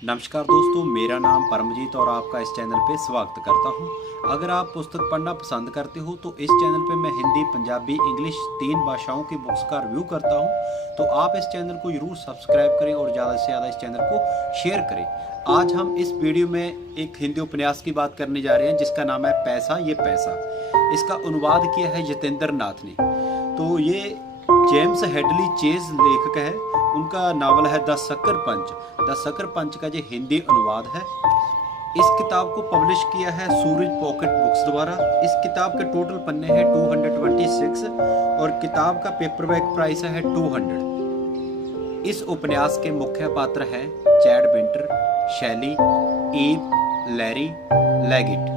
नमस्कार दोस्तों, मेरा नाम परमजीत और आपका इस चैनल पे स्वागत करता हूं। अगर आप पुस्तक पढ़ना पसंद करते हो तो इस चैनल पे मैं हिंदी, पंजाबी, इंग्लिश 3 भाषाओं की बुक्स का रिव्यू करता हूं। तो आप इस चैनल को ज़रूर सब्सक्राइब करें और ज़्यादा से ज़्यादा इस चैनल को शेयर करें। आज हम इस वीडियो में एक हिंदी उपन्यास की बात करने जा रहे हैं जिसका नाम है पैसा ये पैसा। इसका अनुवाद किया है जितेंद्र नाथ ने। तो ये जेम्स हेडली चेज लेखक है। उनका नावल है द शक्कर पंच। द शक्कर पंच का ये हिंदी अनुवाद है। इस किताब को पब्लिश किया है सूरज पॉकेट बुक्स द्वारा। इस किताब के टोटल पन्ने हैं 226 और किताब का पेपरबैक प्राइस है 200। इस उपन्यास के मुख्य पात्र हैं चैड विंटर, शैली, ईव, लैरी, लेगिट।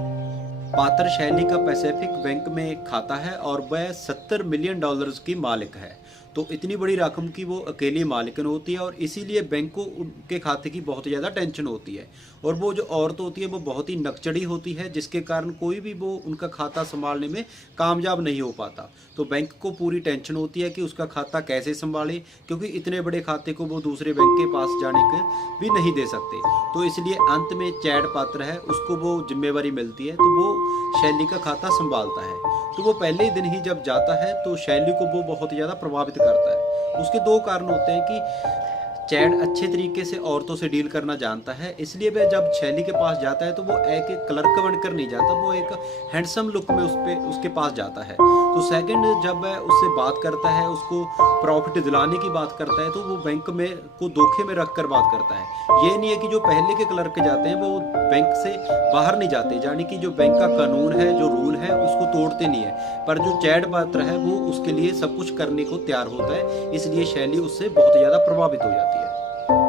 पात्र शैली का पैसिफिक बैंक में खाता है और वह $70 मिलियन की मालिक है। तो इतनी बड़ी रकम की वो अकेली मालिकन होती है और इसीलिए बैंक को उनके खाते की बहुत ज़्यादा टेंशन होती है। और वो जो औरत होती है वो बहुत ही नकचड़ी होती है, जिसके कारण कोई भी वो उनका खाता संभालने में कामयाब नहीं हो पाता। तो बैंक को पूरी टेंशन होती है कि उसका खाता कैसे संभाले, क्योंकि इतने बड़े खाते को वो दूसरे बैंक के पास जाने के भी नहीं दे सकते। तो इसलिए अंत में चैड पात्र है, उसको वो जिम्मेवारी मिलती है, तो वो शैली का खाता संभालता है। तो वो पहले ही दिन ही जब जाता है तो शैली को वो बहुत ज़्यादा प्रभावित करता है। उसके 2 कारण होते हैं कि चैड अच्छे तरीके से औरतों से डील करना जानता है, इसलिए वह जब शैली के पास जाता है तो वो एक क्लर्क बनकर नहीं जाता, वो एक हैंडसम लुक में उसके पास जाता है। तो सेकंड, जब वह उससे बात करता है, उसको प्रॉफिट दिलाने की बात करता है, तो वो बैंक में को धोखे में रख कर बात करता है। ये नहीं है कि जो पहले के क्लर्क जाते हैं वो बैंक से बाहर नहीं जाते, यानी कि जो बैंक का कानून है, जो रूल है, उसको तोड़ते नहीं है। पर जो चैड पात्र है वो उसके लिए सब कुछ करने को तैयार होता है, इसलिए शैली उससे बहुत ज़्यादा प्रभावित हो जाती है।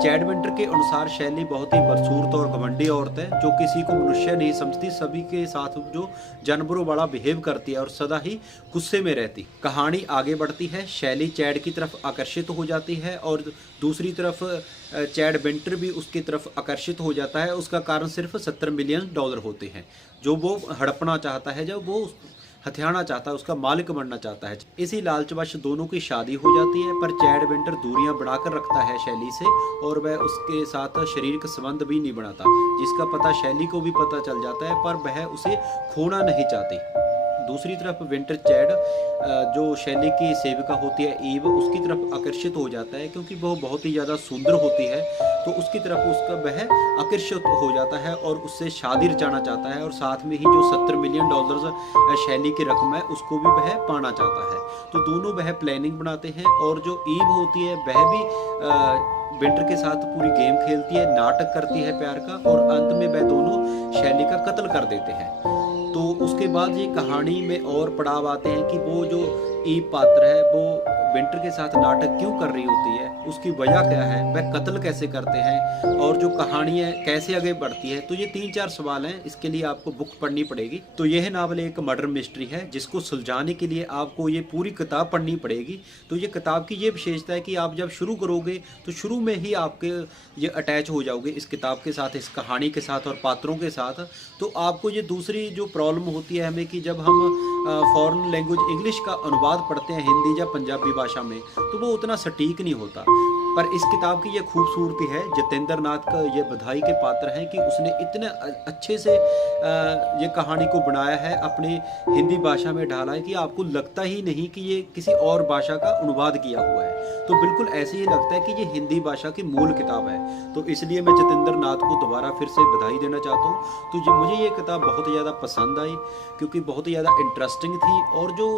चैड विंटर के अनुसार शैली बहुत ही बदसूरत और घमंडी औरत है, जो किसी को मनुष्य नहीं समझती, सभी के साथ जो जानवरों वाला बिहेव करती है और सदा ही गुस्से में रहती। कहानी आगे बढ़ती है, शैली चैड की तरफ आकर्षित हो जाती है और दूसरी तरफ चैड विंटर भी उसकी तरफ आकर्षित हो जाता है। उसका कारण सिर्फ $70 मिलियन होते हैं, जो वो हड़पना चाहता है, जब वो हथियाना चाहता है, उसका मालिक बनना चाहता है। इसी लालचवश दोनों की शादी हो जाती है, पर चैड विंटर दूरियां बढ़ाकर रखता है शैली से और वह उसके साथ शारीरिक संबंध भी नहीं बनाता, जिसका पता शैली को भी पता चल जाता है, पर वह उसे खोना नहीं चाहती। दूसरी तरफ विंटर चैड जो शैली की सेविका होती है ईव, उसकी तरफ आकर्षित हो जाता है, क्योंकि वह बहुत ही ज़्यादा सुंदर होती है। तो उसकी तरफ उसका वह आकर्षित हो जाता है और उससे शादी रचाना चाहता है और साथ में ही जो $70 मिलियन शैली की रकम है उसको भी वह पाना चाहता है। तो दोनों वह प्लानिंग बनाते हैं और जो ईव होती है वह भी विंटर के साथ पूरी गेम खेलती है, नाटक करती है प्यार का, और अंत में वह दोनों शैली का कत्ल कर देते हैं। तो उसके बाद ये कहानी में और पड़ाव आते हैं कि वो जो ईव पात्र है वो विंटर के साथ नाटक क्यों कर रही होती है, उसकी वजह क्या है, वह कत्ल कैसे करते हैं और जो कहानी है कैसे आगे बढ़ती है। तो ये 3-4 सवाल हैं, इसके लिए आपको बुक पढ़नी पड़ेगी। तो यह नावल एक मर्डर मिस्ट्री है, जिसको सुलझाने के लिए आपको ये पूरी किताब पढ़नी पड़ेगी। तो ये किताब की ये विशेषता है कि आप जब शुरू करोगे तो शुरू में ही आपके ये अटैच हो जाओगे इस किताब के साथ, इस कहानी के साथ और पात्रों के साथ। तो आपको ये दूसरी जो प्रॉब्लम होती है हमें कि जब हम फॉरेन लैंग्वेज इंग्लिश का अनुवाद पढ़ते हैं हिंदी या पंजाबी भाषा में, तो वो उतना सटीक नहीं होता। पर इस किताब की ये खूबसूरती है, जितेंद्र नाथ का ये बधाई के पात्र हैं कि उसने इतने अच्छे से ये कहानी को बनाया है, अपनी हिंदी भाषा में ढाला है कि आपको लगता ही नहीं कि ये किसी और भाषा का अनुवाद किया हुआ है। तो बिल्कुल ऐसे ही लगता है कि ये हिंदी भाषा की मूल किताब है। तो इसलिए मैं जितेंद्र नाथ को दोबारा फिर से बधाई देना चाहता हूँ। तो मुझे ये किताब बहुत ज़्यादा पसंद आई, क्योंकि बहुत ही ज़्यादा इंटरेस्टिंग थी और जो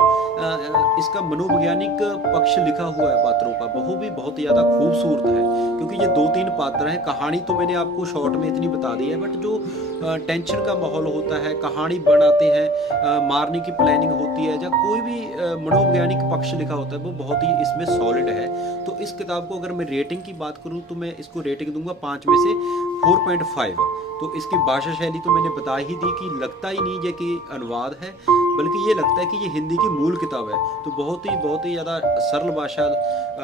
इसका मनोवैज्ञानिक पक्ष लिखा हुआ है पात्रों का, वो भी बहुत ज़्यादा खूबसूरत है। क्योंकि ये 2-3 पात्र हैं, कहानी तो मैंने आपको शॉर्ट में इतनी बता दी है, बट जो टेंशन का माहौल होता है, कहानी बनाते हैं, मारने की प्लानिंग होती है, या कोई भी मनोवैज्ञानिक पक्ष लिखा होता है, वो बहुत ही इसमें सॉलिड है। तो इस किताब को अगर मैं रेटिंग की बात करूँ तो मैं इसको रेटिंग दूंगा 5 में से 4.5। तो इसकी भाषा शैली तो मैंने बता ही दी कि लगता ही नहीं है कि अनुवाद है, बल्कि ये लगता है कि ये हिंदी की मूल किताब है। तो बहुत ही ज़्यादा सरल भाषा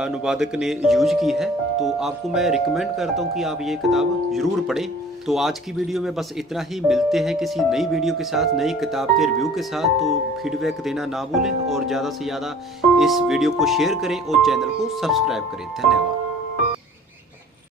अनुवादक ने यूज की है। तो आपको मैं रिकमेंड करता हूँ कि आप ये किताब ज़रूर पढ़ें। तो आज की वीडियो में बस इतना ही। मिलते हैं किसी नई वीडियो के साथ, नई किताब के रिव्यू के साथ। तो फीडबैक देना ना भूलें और ज़्यादा से ज़्यादा इस वीडियो को शेयर करें और चैनल को सब्सक्राइब करें। धन्यवाद।